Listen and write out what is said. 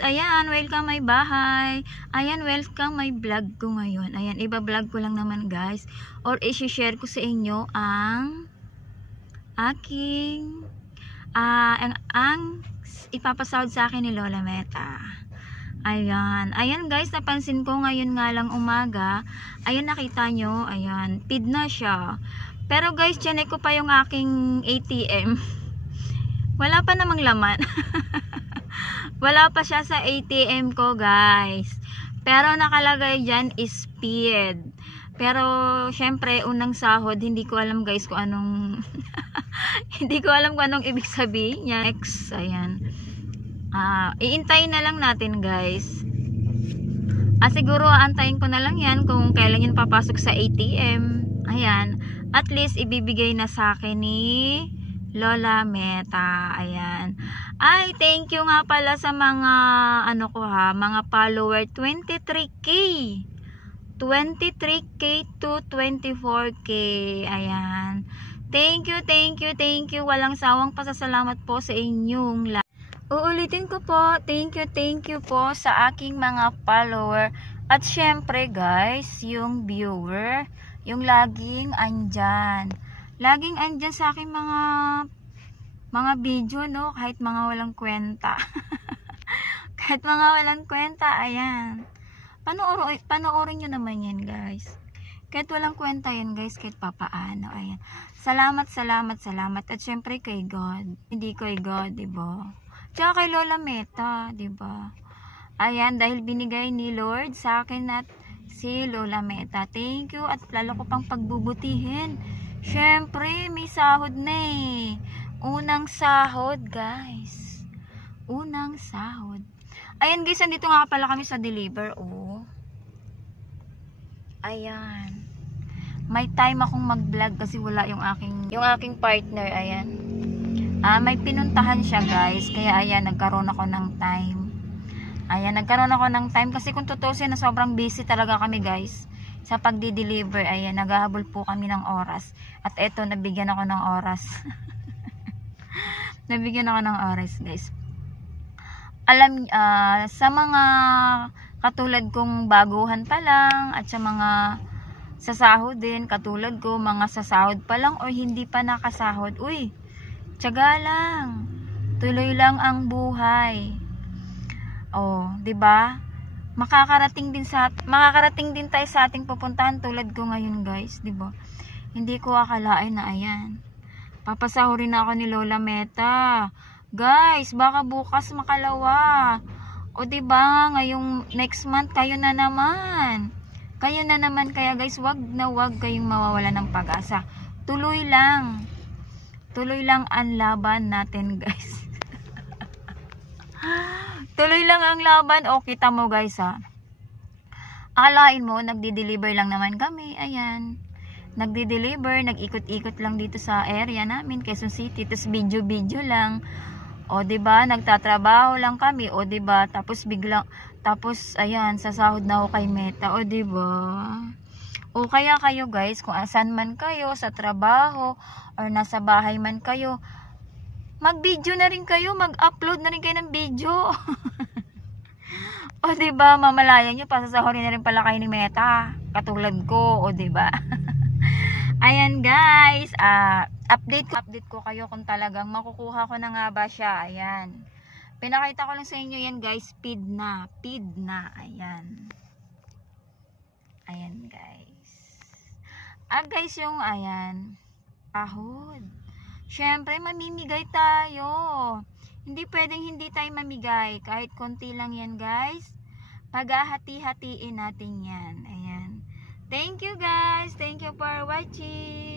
ayan, welcome my bahay. Ayan, welcome my vlog ko ngayon. Ayan, iba-vlog ko lang naman guys. Or i-share ko sa inyo ang aking ang ipapasahod sa akin ni Lola Meta. Ayan, ayan guys, napansin ko ngayon nga lang umaga. Ayan, nakita nyo, ayan, paid na siya. Pero guys, chinek ko pa yung aking ATM. Wala pa namang laman. Wala pa siya sa ATM ko guys. Pero nakalagay dyan is paid. Pero syempre unang sahod, hindi ko alam guys kung anong hindi ko alam kung anong ibig sabihin niya. Next, ayan. Iintayin na lang natin guys. Siguro antayin ko na lang yan kung kailan yan papasok sa ATM. Ayan. At least ibibigay na sa akin ni Lola Meta. Ayan. Ay, thank you nga pala sa mga mga follower. 23k. 23k to 24k. Ayan. Thank you, thank you, thank you. Walang sawang pasasalamat po sa inyong lahat. Uulitin ko po, thank you po sa aking mga follower. At syempre guys, yung viewer, yung laging andyan. Laging andyan sa aking mga video, no? Kahit mga walang kwenta. Kahit mga walang kwenta, ayan. Panoorin nyo naman yan, guys. Kahit walang kwenta yan, guys, kahit papaano, ayan. Salamat. At syempre kay God. Hindi kay God, diba? Tsaka kay Lola Meta, diba? Ayan, dahil binigay ni Lord sa akin at si Lola Meta. Thank you at lalo ko pang pagbubutihin. Syempre, may sahod na eh. Unang sahod, guys. Unang sahod. Ayan, guys, andito nga pala kami sa deliver, oh. Ayan. May time akong mag-vlog kasi wala yung aking partner, ayan. May pinuntahan siya, guys. Kaya, ayan, nagkaroon ako ng time. Ayan, nagkaroon ako ng time kasi kung tutusin na sobrang busy talaga kami, guys. Sa pagdi-deliver, ayan, naghahabol po kami ng oras. At eto, nabigyan ako ng oras. Nabigyan ako ng oras, guys. Alam, sa mga katulad kong baguhan pa lang, at sa mga sasahod din, katulad ko, mga sasahod pa lang o hindi pa nakasahod, uy, tiyaga lang. Tuloy lang ang buhay. Oh, 'di ba? Makakarating din tayo sa ating pupuntahan tulad ko ngayon, guys, 'di ba? Hindi ko akalain na ayan. Papasahurin na ako ni Lola Meta. Guys, baka bukas makalawa. O 'di ba, ngayong next month kayo na naman. Kayo na naman, kaya guys, wag kayong mawawala ng pag-asa. Tuloy lang. Tuloy lang ang laban natin, guys. Tuloy lang ang laban. O, kita mo guys, ha. Akalain mo, nagdi-deliver lang naman kami. Ayan. Nagdi-deliver, nag-ikot-ikot lang dito sa area namin, Quezon City. Tapos video-video lang. O, diba, nagtatrabaho lang kami. O, diba, tapos ayan, sasahod na ako kay Meta. O, diba. O, kaya kayo guys, kung asan man kayo, sa trabaho, or nasa bahay man kayo, mag-video na rin kayo, mag-upload na rin kayo ng video. O, diba, mamalayan nyo, pasasahurin na rin pala kayo ni Meta. Katulad ko, o, diba. Ayan, guys, update ko kayo kung talagang makukuha ko na nga ba siya. Ayan. Pinakita ko lang sa inyo yan, guys, paid na, ayan. Ayan, guys. Guys, yung, ayan, sahod. Syempre, mamimigay tayo. Hindi pwedeng hindi tayo mamigay. Kahit konti lang yan, guys. Paghahati-hatiin natin yan. Ayan. Thank you, guys. Thank you for watching.